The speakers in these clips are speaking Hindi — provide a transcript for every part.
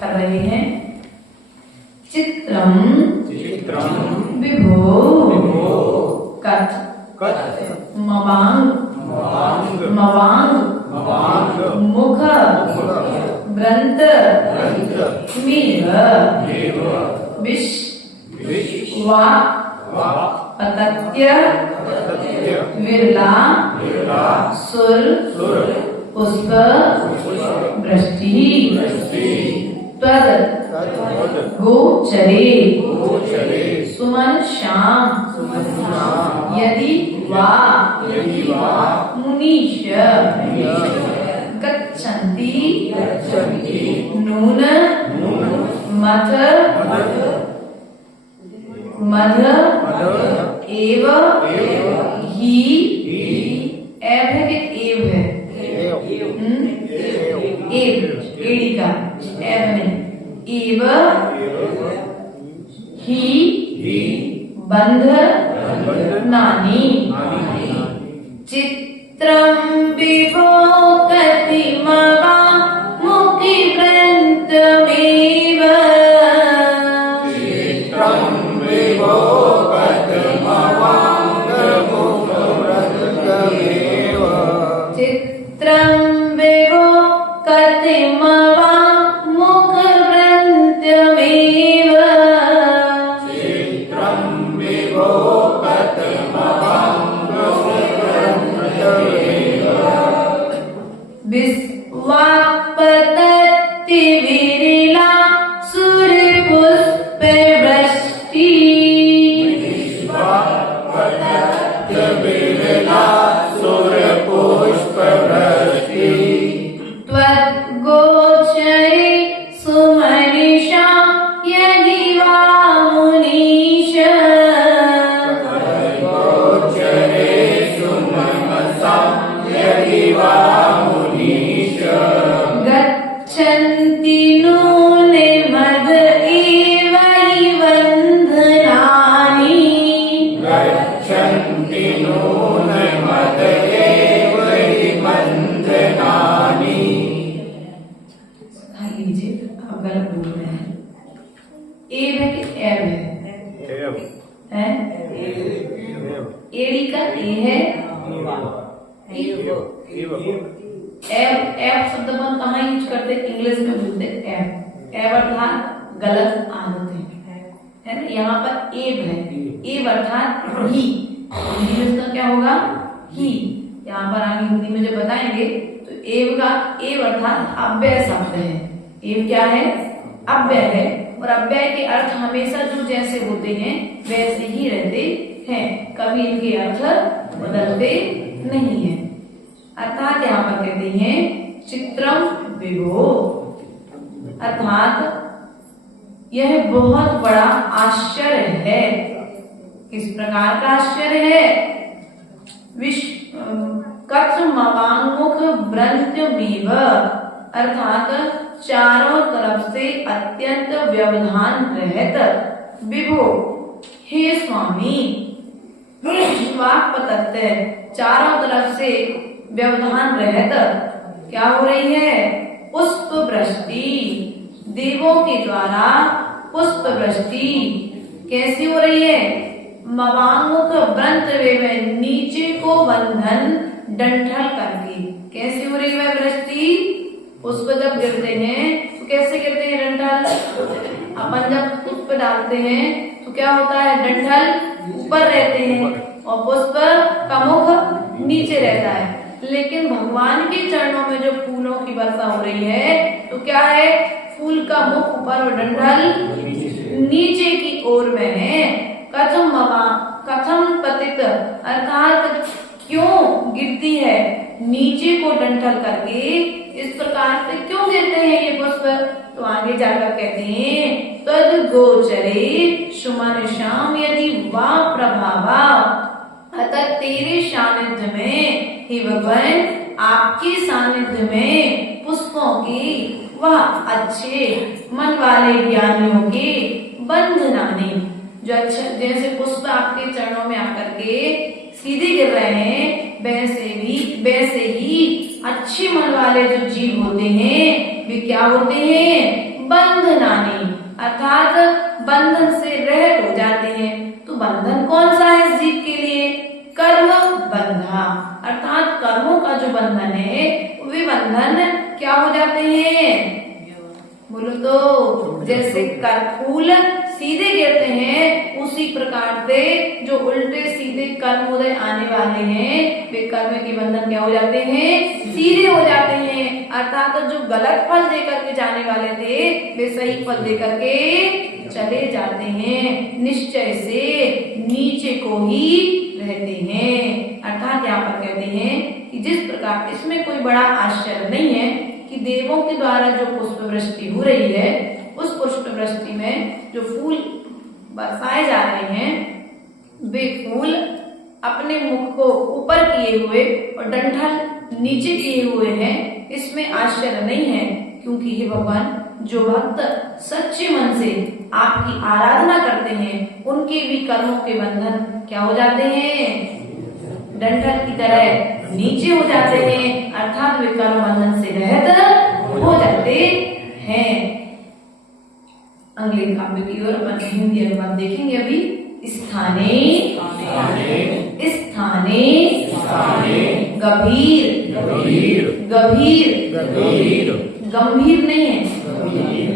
कर रहे हैं। चित्रम विभो कथ मवांग मुख व्रंत मीव विश्वा पतत्य विरला सुर पुष्प वृष्टि त्वद गोचरे सुमन श्याम यदि वा मुनीश गच्छन्ति नून मथ मध एव ही एव है कि एव है एव एड़ी का एव नहीं एव ही बंध नानी चित्रम विभो कतिमवा मुखि व्रन्तमेव चित्रं विभो कतिमवा मुखव्रन्तमेव विश्वापतत्ति विरला सुरपुष्पवृष्टि त्वद्गोचरे सुमनीषा यदि वा मुनीश गच्छन्ति नून मद एव हि बन्धनानि लीजिए आप गलत बोल रहे हैं। एव है कि एव है एड़ी का ए है एव एव शब्द हम कहाँ यूज करते हैं? इंग्लिश में बोलते हैं एव एव अर्थात गलत आदत है ना। यहाँ पर एव है एव अर्थात ही हिंदी में इसका क्या होगा? ही। यहाँ पर आगे हिंदी में जो बताएंगे तो एव का एव अर्थात अव्यय शब्द है। एव क्या है? अव्यय है और अव्यय के अर्थ हमेशा जो जैसे होते हैं वैसे ही रहते हैं, कभी इनके अर्थ बदलते नहीं है। अर्थात यहाँ पर कहते हैं चित्रम विभो अर्थात यह बहुत बड़ा आश्चर्य है। किस प्रकार का आश्चर्य है? कथमवाङ्मुख व्रन्तमेव अर्थात चारों तरफ से अत्यंत व्यवधान रहित विभो हे स्वामी वाक्पतत्य चारों तरफ से व्यवधान रहित क्या हो रही है? पुष्प वृष्टि देवों के द्वारा पुष्प वृष्टि कैसी हो रही है? मवाङ्मुख व्रन्तमेव नीचे को बंधन डंठल करके कैसी हो रही है वृष्टि? पुष्प जब गिरते हैं तो कैसे गिरते हैं? डंठल। अपन जब पुष्प डालते हैं तो क्या होता है? डंठल ऊपर रहते हैं और पुष्प का मुख नीचे रहता है। लेकिन भगवान के चरणों में जो फूलों की वर्षा हो रही है तो क्या है? फूल का मुख ऊपर और डंठल नीचे की ओर में है। कथम पतित अर्थात क्यों गिरती है? नीचे को डंठल करके इस प्रकार से क्यों गिरते हैं ये पुष्प? तो आगे जाकर कहते हैं तद गोचरे सुमन श्याम यदि वा प्रभावा अतः तेरे सानिध्य में हे भगवान आपके सानिध्य में पुष्पों की वह अच्छे मन वाले ज्ञानियों के बंधनाने जो अच्छा जैसे पुष्प आपके चरणों में आकर के सीधे गिर रहे हैं वैसे ही अच्छे मन वाले जो जीव होते हैं वे क्या होते हैं? बंध अर्थात बंधन से रहित हो जाते हैं। तो बंधन कौन सा है इस जीव के लिए? कर्म बंधा, अर्थात कर्मों का जो बंधन है वे बंधन क्या हो जाते हैं? बोलो तो जैसे फूल सीधे गिरते हैं उसी प्रकार से जो उल्टे सीधे कर्म उदय आने वाले हैं वे कर्म के बंधन क्या हो जाते हैं? सीधे हो जाते हैं। अर्थात जो गलत फल देकर के जाने वाले थे वे सही फल देकर के चले जाते हैं, निश्चय से नीचे को ही रहते हैं। अर्थात यहाँ पर कहते हैं कि जिस प्रकार इसमें कोई बड़ा आश्चर्य नहीं है कि देवों के द्वारा जो पुष्प वृष्टि हो रही है उस पुष्प वृष्टि में जो फूल बरसाए जा रहे हैं वे फूल अपने मुख को ऊपर किए हुए और डंठल नीचे किए हुए हैं, इसमें आश्चर्य नहीं है। क्योंकि हे भगवान, जो भक्त सच्चे मन से आपकी आराधना करते हैं उनके भी कर्मों के बंधन क्या हो जाते हैं? डंठल की तरह नीचे हो जाते हैं, अर्थात वे कर्म बंधन से रहित हो जाते हैं। अगले काव्य की ओर अपन हिंदी अनुवाद देखेंगे अभी। स्थाने स्थाने गंभीर गंभीर नहीं है,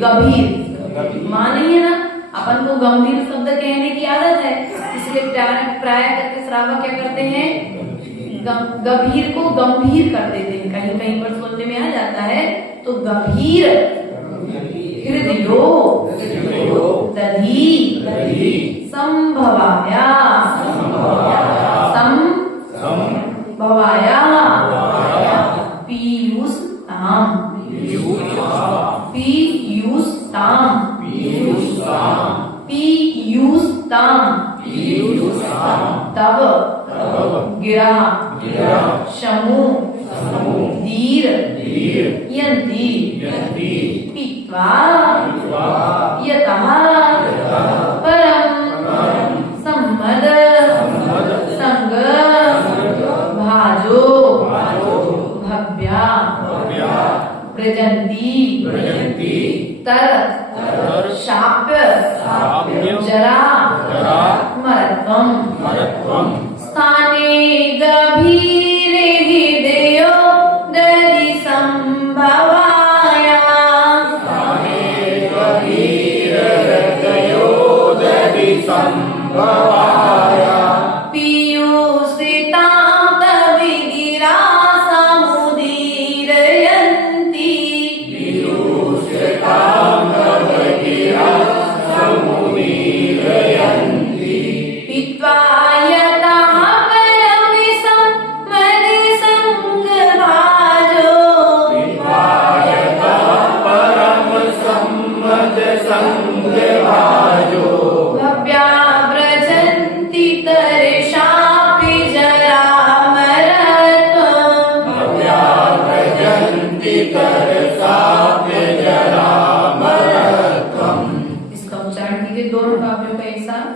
गंभीर मां नहीं है ना। अपन को गंभीर शब्द कहने की आदत है, इसलिए प्राय करके श्रावक क्या करते हैं? गंभीर को गंभीर कर देते हैं। कहीं कहीं पर सुनने में आ जाता है तो गंभीर हृदयो दधी संभवाया पीयूषताम तब गिरा शमु दीर यन्ति पीत्वा यतः परम सम्मद संग भाजो भव्या व्रजन्ति तर शाप्य जरा मरत्वम् स्थाने गभीरे हृदयो दधि संभवाया पीयूषितां तविगिरा समुदीरयन्ति पीत्वा यतः परमिशं मदसंगभाजो भव्या व्रजन्ति तर्षापि जरामरत्वम्। इसका उच्चारण कीजिए दोनों काव्यों का एक साथ।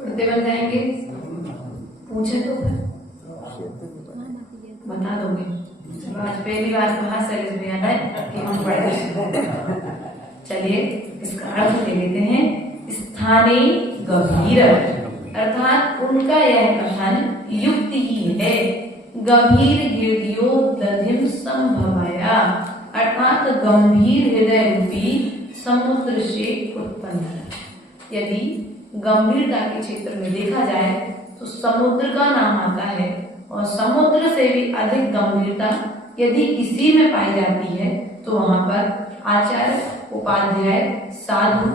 पढ़ते बन जाएंगे, पूछे तो बता दोगे। आज पहली बार कहाँ से इसमें आना है कि हम पढ़ रहे। चलिए इसका अर्थ ले लेते हैं। स्थाने गंभीर अर्थात उनका यह कथन युक्ति ही है। गंभीर हृदयो दधिम संभवाया अर्थात गंभीर हृदय रूपी समुद्र से उत्पन्न। यदि गंभीरता के क्षेत्र में देखा जाए तो समुद्र का नाम आता है और समुद्र से भी अधिक गंभीरता यदि किसी में पाई जाती है तो वहां पर आचार्य, उपाध्याय, साधु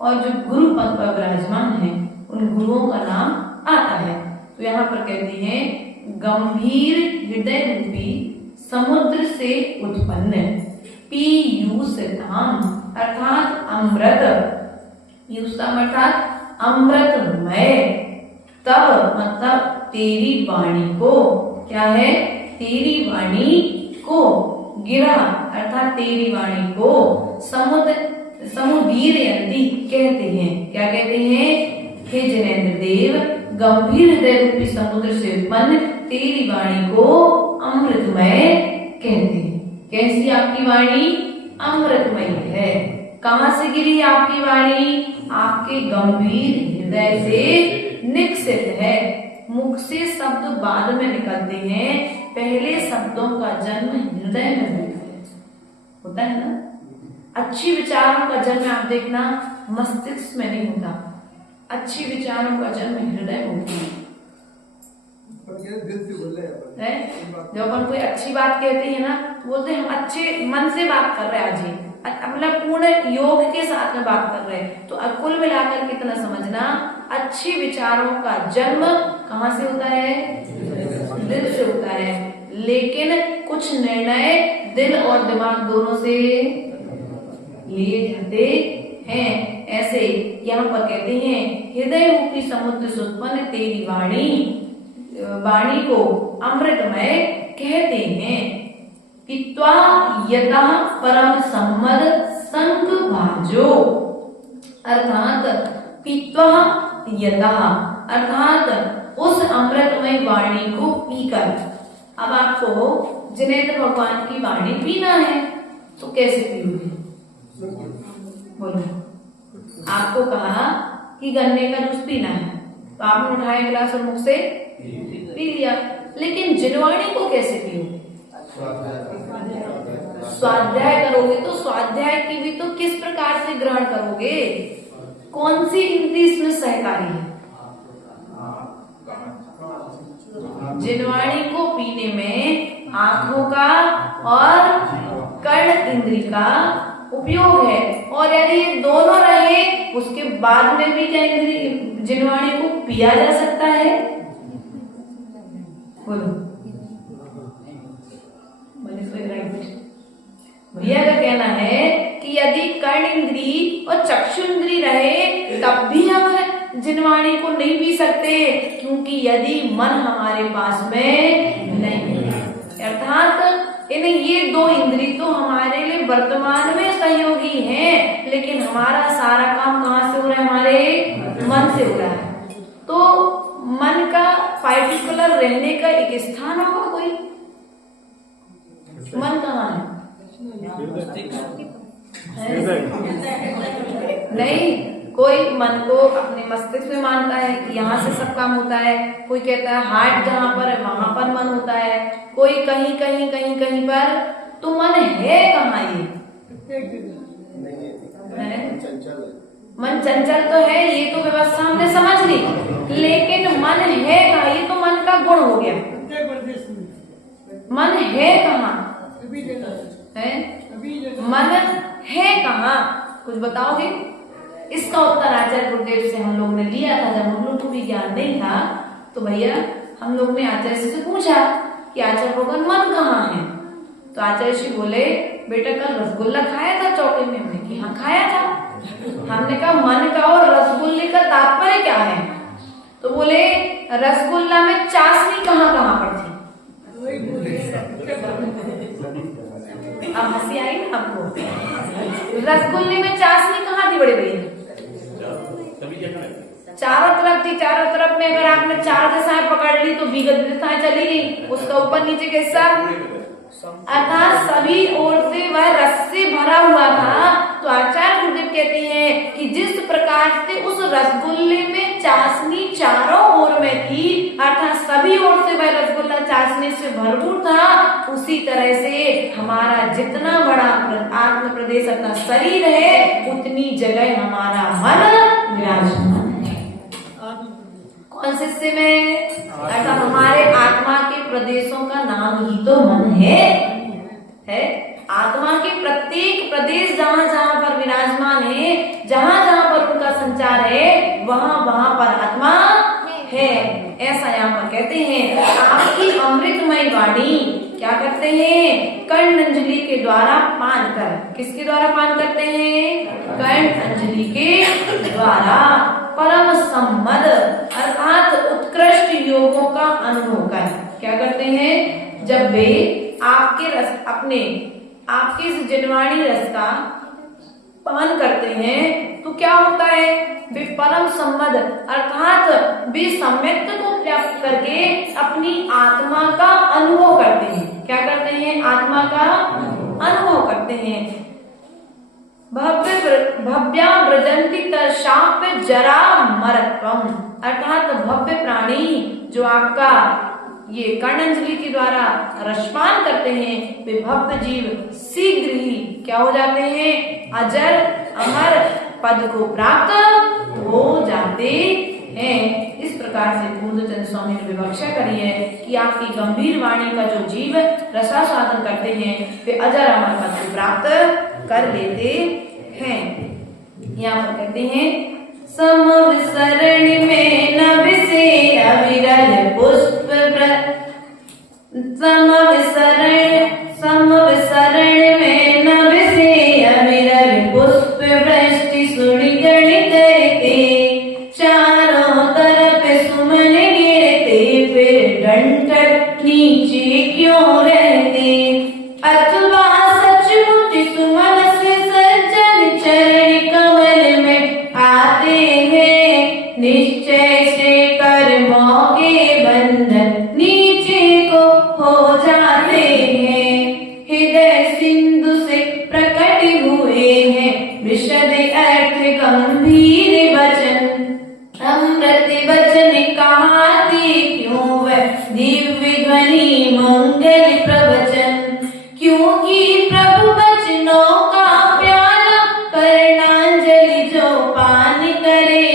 और जो गुरु पद पर विराजमान है उन गुरुओं का नाम आता है। तो यहाँ पर कहते हैं गंभीर हृदय रूपी समुद्र से उत्पन्न पीयूषताम अर्थात अमृत, यूषम अर्थात अमृतमय, तब मतलब तेरी वाणी को, क्या है, तेरी वाणी को, गिरा अर्थात तेरी वाणी को समुदीरयन्ति कहते हैं। क्या कहते हैं? हे जिनेन्द्र देव, गंभीर हृदय रूपी समुद्र से उत्पन्न तेरी वाणी को अमृतमय कहते हैं। कैसी आपकी वाणी? अमृतमय है। कहाँ से गिरी आपकी वाणी? आपके गंभीर हृदय से निकसित है। मुख से शब्द बाद में निकलते हैं, पहले शब्दों का जन्म हृदय में होता है ना। अच्छी विचारों का जन्म आप देखना मस्तिष्क में नहीं होता, अच्छी विचारों का जन्म हृदय में होता है। जब अपन कोई अच्छी बात कहते हैं ना तो बोलते हैं हम अच्छे मन से बात कर रहे हैं, आज ही मतलब पूर्ण योग के साथ में बात कर रहे हैं। तो अब कुल मिलाकर कितना समझना, अच्छे विचारों का जन्म कहाँ से होता है? दिल से होता है। लेकिन कुछ निर्णय दिल और दिमाग दोनों से लिए जाते हैं। ऐसे यहाँ पर कहते हैं हृदय रूपी समुद्र से उत्पन्न तेरी वाणी को अमृतमय कहते हैं। पीत्वा यतः परम सम्मद संग भाजो अर्थात पीत्वा यतः अर्थात उस अमृतमय वाणी को पीकर। अब आपको जिनेन्द्र भगवान की वाणी पीना है तो कैसे पियोगे? बोलो। आपको कहा कि गन्ने का जूस पीना है तो आपने उठाया गिलास और मुख से पी लिया, लेकिन जिनवाणी को कैसे पियोगे? स्वाध्याय करोगे तो स्वाध्याय की भी तो किस प्रकार से ग्रहण करोगे? कौन सी इंद्रिय इसमें सहकारी है? जिनवाणी को पीने में आंखों का और कर्ण इंद्री का उपयोग है, और यदि ये दोनों रहे उसके बाद में भी क्या इंद्री जिनवाणी को पिया जा सकता है? बोलो। भैया का कहना है कि यदि कर्ण इंद्री और चक्षु इंद्री रहे तब भी हम जिनवाणी को नहीं पी सकते, क्योंकि यदि मन हमारे पास में नहीं है, अर्थात ये दो इंद्री तो हमारे लिए वर्तमान में सहयोगी हैं, लेकिन हमारा सारा काम कहाँ से हो रहा है? हमारे मन से हो रहा है। तो मन का पार्टिकुलर रहने का एक स्थान होगा कोई? मन कहाँ है? नहीं, कोई मन को अपने मस्तिष्क में मानता है कि यहाँ से सब काम होता है, कोई कहता है हार्ट जहाँ पर है वहां पर मन होता है, कोई कहीं कहीं कहीं कहीं पर। तो मन है कहाँ? ये मन चंचल तो है, ये तो व्यवस्था हमने समझ ली, लेकिन मन है कहाँ? ये तो मन का गुण हो गया। मन है कहाँ? है मन है कहाँ? कुछ बताओगे? इसका उत्तर आचार्य गुरुदेव से हम लोग ने लिया था। जब हम लोग को भी ज्ञान नहीं था तो भैया हम लोग ने आचार्य से पूछा कि आचार्य भगवान मन कहाँ है? तो आचार्य जी बोले बेटा कल रसगुल्ला खाया था चौके में? हमने कि हाँ खाया था। हमने कहा मन का और रसगुल्ले का तात्पर्य क्या है? तो बोले रसगुल्ला में चाशनी कहाँ कहाँ पर थी? अब हंसी आई ना आपको? रसगुल्ले में चाशनी कहाँ थी बड़े भैया? चारों तरफ थी। चारों तरफ में अगर आपने चार दिशाएं पकड़ ली तो विगत दिशाएं चली गई, उसका ऊपर नीचे का हिस्सा, अर्थात सभी ओर से वह रस से भरा हुआ था। तो आचार्य गुरुदेव कहते हैं कि जिस प्रकार से उस रसगुल्ले में चाशनी चारों ओर में थी, अर्थात सभी ओर से वह रसगुल्ला चाशनी से भरपूर था, उसी तरह से हमारा जितना बड़ा आत्म प्रदेश अपना शरीर है, उतनी जगह हमारा मन विराजमान है। कौन से हिस्से में? अर्थात हमारे आत्मा के प्रदेशों का नाम ही तो मन है। आत्मा के प्रत्येक प्रदेश जहाँ जहाँ पर विराजमान है, जहाँ जहाँ पर उनका संचार है, वहाँ वहाँ पर आत्मा है। ऐसा यहाँ पर कहते हैं। आपकी अमृतमय वाणी क्या करते हैं? कर्ण अंजलि के द्वारा पान कर। किसके द्वारा पान करते हैं? कर्ण अंजलि के द्वारा परम सम्मद अर्थात उत्कृष्ट योगों का अनुभव कर। क्या करते हैं? जब वे आपके रस आपके इस जनवाणी रस का पान करते हैं तो क्या होता है? वे परम सम्मद अर्थात वे सम्यक्त को प्राप्त करके अपनी आत्मा का अनुभव करते हैं। क्या करते हैं? आत्मा का अनुभव करते हैं। भव्या व्रजंती तशाप्य जरा मरत्वम अर्थात भव्य प्राणी जो आपका ये कर्णांजलि के द्वारा रसपान करते हैं, वे भक्त जीव शीघ्र ही क्या हो जाते हैं? अजर अमर पद को प्राप्त हो जाते हैं। इस प्रकार से पूर्णचंद्र स्वामी ने विवक्षा करी है कि आपकी गंभीर वाणी का जो जीव रसास्वादन करते हैं, वे अजर अमर पद को प्राप्त कर लेते हैं। यहाँ पर कहते हैं समविसरण में नभ से अविरल पुष्प समविसरण में नभ से अविरल पुष्प वृष्टि सुनि गण करते चारों तरफ सुमन गिरते फिर डंठल नीचे क्यों रहते अथवा सचमुच सुमन से सज्जन चरण कमल में आते हैं निश्चय से कर्मों के बंधन नीचे को हो जाते हैं हृदय सिंधु से प्रकट हुए हैं विशद अर्थ गंभीर वचन अमृत वचन कहाते क्यों वह दिव्य ध्वनि मंगल प्रवचन क्योंकि प्रभु वचनों का प्याला कर्णांजलि जो पान करे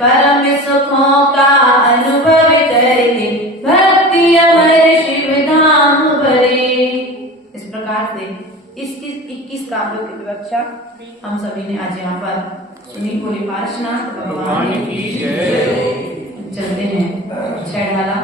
परम सुखों का अनुभव करे भक्ति अमर शिव धाम भरे। इस प्रकार से इस 21 काव्यों की विवक्षा हम सभी ने आज यहाँ पर सुनी। बोले पार्श्वनाथ भगवान की जय। चलते हैं छठवाला